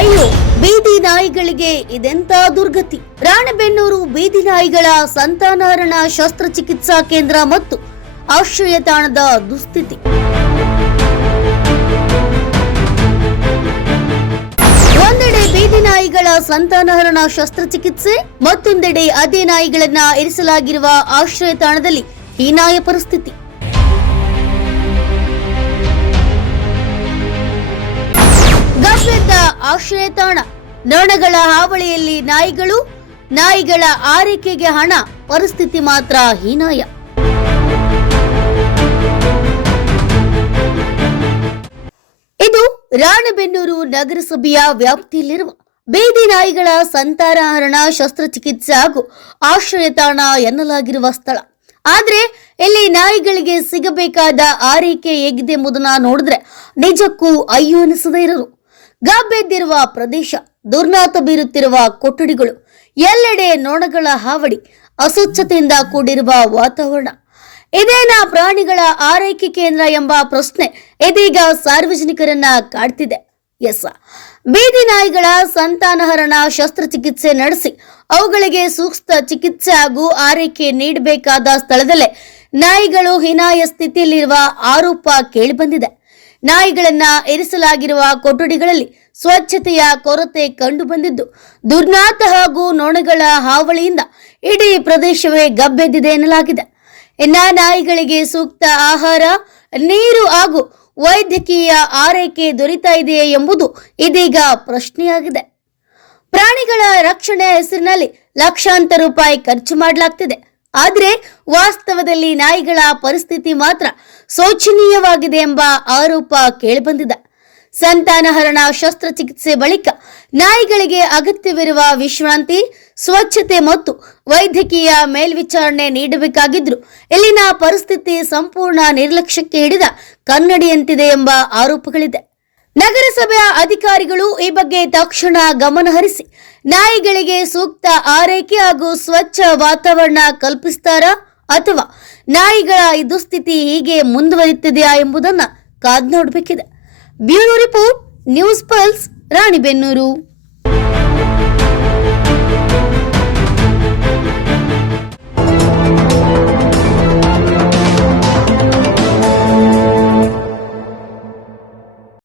ಅಯ್ಯೋ, ಬೀದಿ ನಾಯಿಗಳಿಗೆ ಇದೆಂತ ದುರ್ಗತಿ. ರಾಣೆಬೆನ್ನೂರು ಬೀದಿ ನಾಯಿಗಳ ಸಂತಾನಹರಣ ಶಸ್ತ್ರಚಿಕಿತ್ಸಾ ಕೇಂದ್ರ ಮತ್ತು ಆಶ್ರಯ ತಾಣದ ದುಸ್ಥಿತಿ. ಒಂದೆಡೆ ಬೀದಿ ನಾಯಿಗಳ ಸಂತಾನಹರಣ ಶಸ್ತ್ರಚಿಕಿತ್ಸೆ, ಮತ್ತೊಂದೆಡೆ ಅದೇ ನಾಯಿಗಳನ್ನ ಇರಿಸಲಾಗಿರುವ ಆಶ್ರಯ ತಾಣದಲ್ಲಿ ಹೀನಾಯ ಪರಿಸ್ಥಿತಿ. ಗಬ್ಬೆದ್ದ ಆಶ್ರಯ ತಾಣ, ನೊಣಗಳ ಹಾವಳಿಯಲ್ಲಿ ನಾಯಿಗಳ ಆರೈಕೆಗೆ ಹಣ, ಪರಿಸ್ಥಿತಿ ಮಾತ್ರ ಹೀನಾಯ. ಇದು ರಾಣೆಬೆನ್ನೂರು ನಗರಸಭೆಯ ವ್ಯಾಪ್ತಿಯಲ್ಲಿರುವ ಬೀದಿ ನಾಯಿಗಳ ಸಂತಾನಹರಣ ಶಸ್ತ್ರಚಿಕಿತ್ಸೆ ಹಾಗೂ ಆಶ್ರಯ ತಾಣ ಎನ್ನಲಾಗಿರುವ ಸ್ಥಳ. ಆದ್ರೆ ಇಲ್ಲಿ ನಾಯಿಗಳಿಗೆ ಸಿಗಬೇಕಾದ ಆರೈಕೆ ಹೇಗಿದೆ ಎಂಬುದನ್ನ ನೋಡಿದ್ರೆ ನಿಜಕ್ಕೂ ಅಯ್ಯೋ ಅನಿಸದೇ ಇರರು. ಗಬ್ಬೆದ್ದಿರುವ ಪ್ರದೇಶ, ದುರ್ನಾತ ಬೀರುತ್ತಿರುವ ಕೊಠಡಿಗಳು, ಎಲ್ಲೆಡೆ ನೊಣಗಳ ಹಾವಳಿ, ಅಸ್ವಚ್ಛತೆಯಿಂದ ಕೂಡಿರುವ ವಾತಾವರಣ. ಇದೇನಾ ಪ್ರಾಣಿಗಳ ಆರೈಕೆ ಕೇಂದ್ರ ಎಂಬ ಪ್ರಶ್ನೆ ಇದೀಗ ಸಾರ್ವಜನಿಕರನ್ನ ಕಾಡ್ತಿದೆ. ಬೀದಿ ನಾಯಿಗಳ ಸಂತಾನಹರಣ ಶಸ್ತ್ರಚಿಕಿತ್ಸೆ ನಡೆಸಿ ಅವುಗಳಿಗೆ ಸೂಕ್ತ ಚಿಕಿತ್ಸೆ ಹಾಗೂ ಆರೈಕೆ ನೀಡಬೇಕಾದ ಸ್ಥಳದಲ್ಲೇ ನಾಯಿಗಳು ಹೀನಾಯ ಸ್ಥಿತಿಯಲ್ಲಿರುವ ಆರೋಪ ಕೇಳಿಬಂದಿದೆ. ನಾಯಿಗಳನ್ನ ಇರಿಸಲಾಗಿರುವ ಕೊಠಡಿಗಳಲ್ಲಿ ಸ್ವಚ್ಛತೆಯ ಕೊರತೆ ಕಂಡು ಬಂದಿದ್ದು, ದುರ್ನಾತ ಹಾಗೂ ನೊಣಗಳ ಹಾವಳಿಯಿಂದ ಇಡೀ ಪ್ರದೇಶವೇ ಗಬ್ಬೆದ್ದಿದೆ ಎನ್ನಲಾಗಿದೆ. ಇನ್ನ ನಾಯಿಗಳಿಗೆ ಸೂಕ್ತ ಆಹಾರ, ನೀರು ಹಾಗೂ ವೈದ್ಯಕೀಯ ಆರೈಕೆ ದೊರೀತಾ ಇದೆಯೇ ಎಂಬುದು ಇದೀಗ ಪ್ರಶ್ನೆಯಾಗಿದೆ. ಪ್ರಾಣಿಗಳ ರಕ್ಷಣೆ ಹೆಸರಿನಲ್ಲಿ ಲಕ್ಷಾಂತರ ರೂಪಾಯಿ ಖರ್ಚು ಮಾಡಲಾಗ್ತಿದೆ. ಆದ್ರೆ ವಾಸ್ತವದಲ್ಲಿ ನಾಯಿಗಳ ಪರಿಸ್ಥಿತಿ ಮಾತ್ರ ಶೋಚನೀಯವಾಗಿದೆ ಎಂಬ ಆರೋಪ ಕೇಳಿಬಂದಿದೆ. ಸಂತಾನಹರಣ ಶಸ್ತ್ರಚಿಕಿತ್ಸೆ ಬಳಿಕ ನಾಯಿಗಳಿಗೆ ಅಗತ್ಯವಿರುವ ವಿಶ್ರಾಂತಿ, ಸ್ವಚ್ಛತೆ ಮತ್ತು ವೈದ್ಯಕೀಯ ಮೇಲ್ವಿಚಾರಣೆ ನೀಡಬೇಕಾಗಿದ್ರು ಇಲ್ಲಿನ ಪರಿಸ್ಥಿತಿ ಸಂಪೂರ್ಣ ನಿರ್ಲಕ್ಷ್ಯಕ್ಕೆ ಹಿಡಿದ ಕನ್ನಡಿಯಂತಿದೆ ಎಂಬ ಆರೋಪಗಳಿದೆ. ನಗರಸಭೆಯ ಅಧಿಕಾರಿಗಳು ಈ ಬಗ್ಗೆ ತಕ್ಷಣ ಗಮನ ಹರಿಸಿ ನಾಯಿಗಳಿಗೆ ಸೂಕ್ತ ಆರೈಕೆ ಹಾಗೂ ಸ್ವಚ್ಛ ವಾತಾವರಣ ಕಲ್ಪಿಸುತ್ತಾರಾ ಅಥವಾ ನಾಯಿಗಳ ಈ ದುಸ್ಥಿತಿ ಹೀಗೆ ಮುಂದುವರಿಯುತ್ತಿದೆಯಾ ಎಂಬುದನ್ನು ಕಾದು ನೋಡಬೇಕಿದೆ. Bureau report, news pulse, Ranebennur.